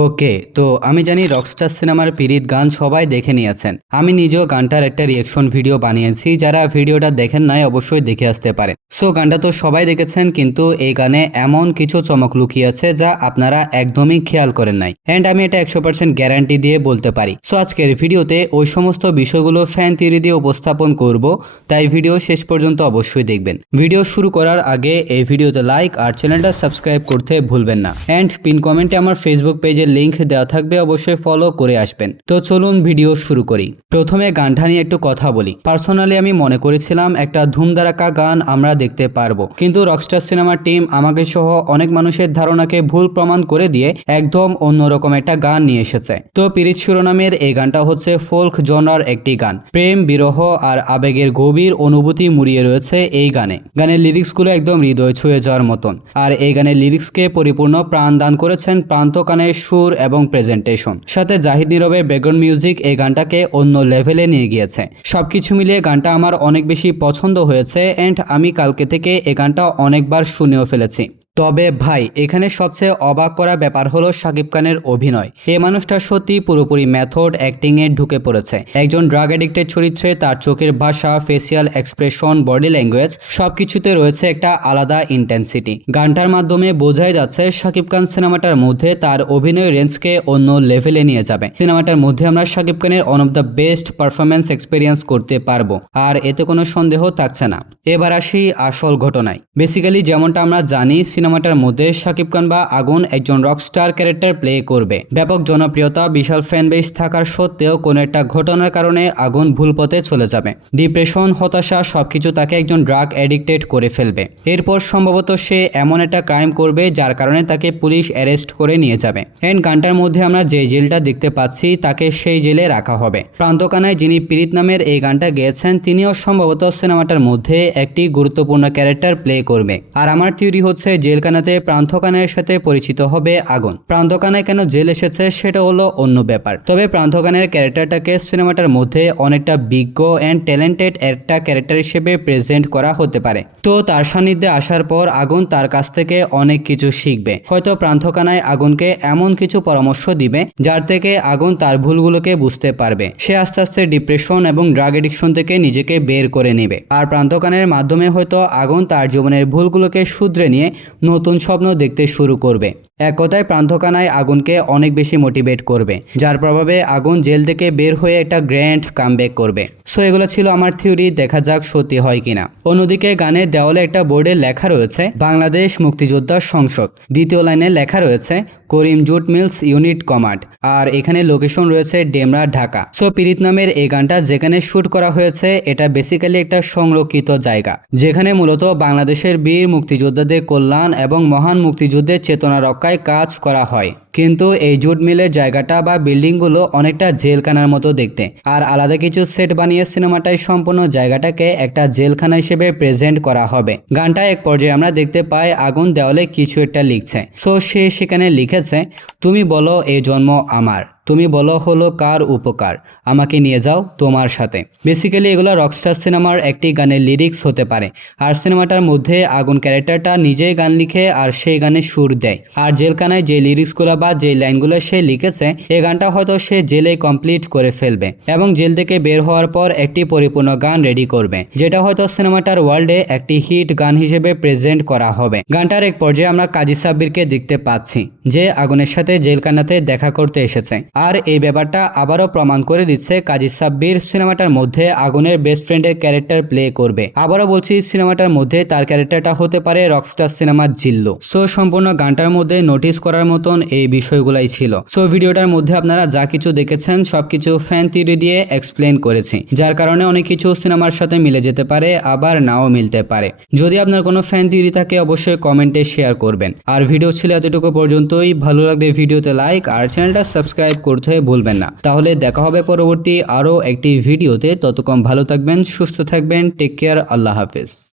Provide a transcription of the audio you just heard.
ওকে, তো আমি জানি রকস্টার সিনেমার পিরিত গান সবাই দেখে নিয়েছেন। আমি নিজেও গানটার একটা রিয়েকশন ভিডিও বানিয়েছি। যারা ভিডিওটা দেখেন নাই অবশ্যই দেখে আসতে পারেন। সো গানটা তো সবাই দেখেছেন, কিন্তু এই গানে এমন কিছু চমক লুকিয়ে আছে যা আপনারা একদমই খেয়াল করেন নাই। অ্যান্ড আমি এটা 100% গ্যারান্টি দিয়ে বলতে পারি। সো আজকের ভিডিওতে ওই সমস্ত বিষয়গুলো ফ্যান থিওরি দিয়ে উপস্থাপন করব, তাই ভিডিও শেষ পর্যন্ত অবশ্যই দেখবেন। ভিডিও শুরু করার আগে এই ভিডিওতে লাইক আর চ্যানেলটা সাবস্ক্রাইব করতে ভুলবেন না। অ্যান্ড পিন কমেন্টে আমার ফেসবুক পেজের লিংক দেওয়া থাকবে, অবশ্যই ফলো করে আসবেন। তো চলুন ভিডিও শুরু করি। প্রথমে গানটা নিয়ে একটু কথা বলি। পার্সোনালি আমি মনে করেছিলাম একটা ধুমধারাক্কা গান আমরা দেখতে পারবো, কিন্তু রকস্টার সিনেমার টিম আমাকে সহ অনেক মানুষের ধারণাকে ভুল প্রমাণ করে দিয়ে একদম অন্যরকম একটা গান নিয়ে এসেছে। তো পিরিত শিরোনামের এই গানটা হচ্ছে ফোল্ক জনরার একটি গান। প্রেম, বিরহ আর আবেগের গভীর অনুভূতি মুড়িয়ে রয়েছে এই গানে। গানের লিরিক্সগুলো একদম হৃদয় ছুঁয়ে যাওয়ার মতন। আর এই গানের লিরিক্সকে পরিপূর্ণ প্রাণ দান করেছেন প্রান্ত কানের সুর এবং প্রেজেন্টেশন। সাথে জাহিদ নীরবের ব্যাকগ্রাউন্ড মিউজিক এই গানটাকে অন্য লেভেলে নিয়ে গিয়েছে। সবকিছু মিলিয়ে গানটা আমার অনেক বেশি পছন্দ হয়েছে। এন্ড আমি কালকে থেকে এই গানটা অনেকবার শুনেও ফেলেছি। তবে ভাই, এখানে সবচেয়ে অবাক করা ব্যাপার হলো শাকিব খানের অভিনয়। এই মানুষটা সত্যি পুরোপুরি মেথড অ্যাক্টিং এ ঢুকে পড়েছে। একজন ড্রাগ অ্যাডিক্টেড চরিত্রে তার চোখের ভাষা, ফেসিয়াল এক্সপ্রেশন, বডি ল্যাঙ্গুয়েজ সবকিছুতে রয়েছে একটা আলাদা ইন্টেন্সিটি। গানটার মাধ্যমে বোঝাই যাচ্ছে শাকিব খান সিনেমাটার মধ্যে তার অভিনয় রেঞ্জকে অন্য লেভেলে নিয়ে যাবে। সিনেমাটার মধ্যে আমরা শাকিব খানের one of the best performance experience করতে পারবো, আর এতে কোনো সন্দেহ থাকছে না। এবার আসি আসল ঘটনায়। বেসিক্যালি যেমনটা আমরা জানি, সিনেমাটার মধ্যে শাকিব খান বা আগুন একজন রকস্টার ক্যারেক্টার প্লে করবে। ব্যাপক জনপ্রিয়তা, বিশাল ফ্যান বেস থাকার সত্ত্বেও কোনো একটা ঘটনার কারণে আগুন ভুল পথে চলে যাবে। ডিপ্রেশন, হতাশা সবকিছু তাকে একজন ড্রাগ অ্যাডিক্টেড করে ফেলবে। এরপর সম্ভবত সে এমন একটা ক্রাইম করবে যার কারণে তাকে পুলিশ অ্যারেস্ট করে নিয়ে যাবে। এন্ড গানটার মধ্যে আমরা যে জেলটা দেখতে পাচ্ছি তাকে সেই জেলে রাখা হবে। প্রান্ত কানাই, যিনি পিরিত নামের এই গানটা গেয়েছেন, তিনিও সম্ভবত সিনেমাটার মধ্যে একটি গুরুত্বপূর্ণ ক্যারেক্টার প্লে করবে। আর আমার থিওরি হচ্ছে জেলখানাতে প্রান্ত কানাইয়ের সাথে পরিচিত হবে আগুন। প্রান্ত কানাই কেন জেল এসেছে সেটা হলো অন্য ব্যাপার। তবে প্রান্ত কানাইয়ের ক্যারেক্টারটাকে সিনেমাটার মধ্যে অনেকটা বিজ্ঞ অ্যান্ড ট্যালেন্টেড একটা ক্যারেক্টার হিসেবে প্রেজেন্ট করা হতে পারে। তো তার সান্নিধ্যে আসার পর আগুন তার কাছ থেকে অনেক কিছু শিখবে। হয়তো প্রান্ত কানাই আগুনকে এমন কিছু পরামর্শ দিবে যার থেকে আগুন তার ভুলগুলোকে বুঝতে পারবে। সে আস্তে আস্তে ডিপ্রেশন এবং ড্রাগ এডিকশন থেকে নিজেকে বের করে নেবে। আর প্রান্ত কানাইয়ের মাধ্যমে হয়তো আগুন তার জীবনের ভুলগুলোকে শুধরে নিয়ে নতুন স্বপ্ন দেখতে শুরু করবে। এক কথায় প্রান্ত কানাই আগুনকে অনেক বেশি মোটিভেট করবে, যার প্রভাবে আগুন জেল থেকে বের হয়ে একটা গ্র্যান্ড কামব্যাক করবে। সো এগুলো ছিল আমার থিওরি, দেখা যাক সত্যি হয় কিনা। অন্যদিকে গানের দেওয়ালে একটা বোর্ডে লেখা রয়েছে বাংলাদেশ মুক্তিযোদ্ধা সংসদ। দ্বিতীয় লাইনে লেখা রয়েছে করিম জুট মিলস ইউনিট কমান্ড। আর এখানে লোকেশন রয়েছে ডেমরা, ঢাকা। সো পিরিত নামের এই গানটা যেখানে শুট করা হয়েছে এটা বেসিক্যালি একটা সংরক্ষিত জায়গা, যেখানে মূলত বাংলাদেশের বীর মুক্তিযোদ্ধাদের কল্যাণ এবং মহান মুক্তিযুদ্ধের চেতনা রক্ষায় কাজ করা হয়। কিন্তু এই জুট মিলের জায়গাটা বা বিল্ডিংগুলো অনেকটা জেলখানার মতো দেখতে। আর আলাদা কিছু সেট বানিয়ে সিনেমাটায় সম্পূর্ণ জায়গাটাকে একটা জেলখানা হিসেবে প্রেজেন্ট করা হবে। গানটা এক পর্যায়ে আমরা দেখতে পাই আগুন দেওয়ালে কিছু একটা লিখছে। সো সে সেখানে লিখেছে, তুমি বলো এ জন্ম আমার, তুমি বলো হলো কার উপকার, আমাকে নিয়ে যাও তোমার সাথে। বেসিক্যালি এগুলো রকস্টার সিনেমার একটি গানের লিরিক্স হতে পারে। আর সিনেমাটার মধ্যে আগুন ক্যারেক্টারটা নিজেই গান লিখে আর সেই গানে সুর দেয়। আর জেলখানায় যে লিরিক্সগুলো বা যে লাইনগুলো সে লিখেছে, এই গানটা হয়তো সে জেলে কমপ্লিট করে ফেলবে এবং জেল থেকে বের হওয়ার পর একটি পরিপূর্ণ গান রেডি করবে, যেটা হয়তো সিনেমাটার ওয়ার্ল্ডে একটি হিট গান হিসেবে প্রেজেন্ট করা হবে। গানটার এক পর্যায়ে আমরা কাজী সাব্বিরকে দেখতে পাচ্ছি, যে আগুনের সাথে জেলখানাতে দেখা করতে এসেছে। আর এই ব্যাপারটা আবারও প্রমাণ করে দিচ্ছে কাজী সাব্বির সিনেমাটার মধ্যে আগুনের বেস্ট ফ্রেন্ডের ক্যারেক্টার প্লে করবে। আবারও বলছি, সিনেমাটার মধ্যে তার ক্যারেক্টারটা হতে পারে রকস্টার সিনেমার জিল্লু। সো সম্পূর্ণ গানটার মধ্যে নোটিস করার মতন এই বিষয়গুলাই ছিল। সো ভিডিওটার মধ্যে আপনারা যা কিছু দেখেছেন সবকিছু ফ্যান থিওরি দিয়ে এক্সপ্লেন করেছি, যার কারণে অনেক কিছু সিনেমার সাথে মিলে যেতে পারে, আবার নাও মিলতে পারে। যদি আপনার কোনো ফ্যান থিওরি থাকে অবশ্যই কমেন্টে শেয়ার করবেন। আর ভিডিও ছিল এতটুকু পর্যন্তই। ভালো লাগলে ভিডিওতে লাইক আর চ্যানেলটা সাবস্ক্রাইব করতে ভুলবেন না। তাহলে দেখা হবে পরবর্তী আরো একটি ভিডিওতে। ততক্ষণ ভালো থাকবেন, সুস্থ থাকবেন, টেক কেয়ার, আল্লাহ হাফেজ।